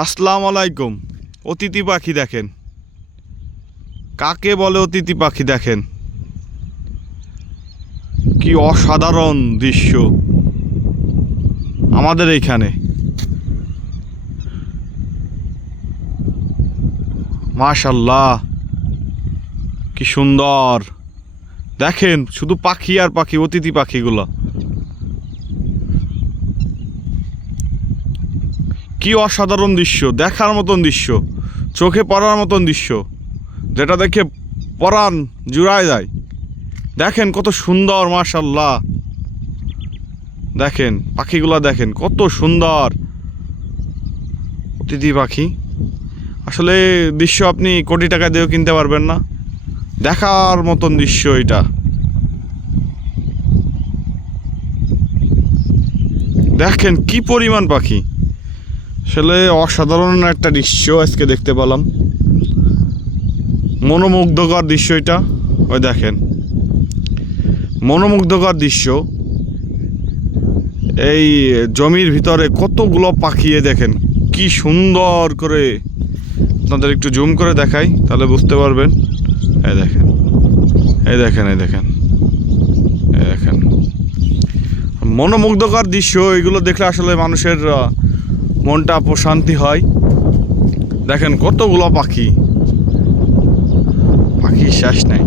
আসসালামু আলাইকুম। অতিথি পাখি দেখেন, কাকে বলে অতিথি পাখি দেখেন, কি অসাধারণ দৃশ্য আমাদের এইখানে। মাশাল্লাহ, কি সুন্দর দেখেন, শুধু পাখি আর পাখি, অতিথি পাখিগুলো কি অসাধারণ দৃশ্য, দেখার মতন দৃশ্য, চোখে পড়ার মতন দৃশ্য, যেটা দেখে পরাণ জুড়ায় যায়। দেখেন কত সুন্দর, মাশাল্লাহ। দেখেন পাখিগুলো, দেখেন কত সুন্দর অতিথি পাখি। আসলে দৃশ্য আপনি কোটি টাকা দিয়েও কিনতে পারবেন না, দেখার মতন দৃশ্য এটা। দেখেন কি পরিমাণ পাখি, আসলে অসাধারণ একটা দৃশ্য আজকে দেখতে পেলাম। মনোমুগ্ধকর দৃশ্য এটা। ওই দেখেন, মনোমুগ্ধকর দৃশ্য। এই জমির ভিতরে কতগুলো পাখি, দেখেন কি সুন্দর করে। আপনাদের একটু জুম করে দেখাই, তাহলে বুঝতে পারবেন। এই দেখেন, এই দেখেন, এই দেখেন, এই দেখেন, মনোমুগ্ধকর দৃশ্য। এগুলো দেখলে আসলে মানুষের মনটা প্রশান্তি হয়। দেখেন কতগুলো পাখি, পাখি শেষ নাই।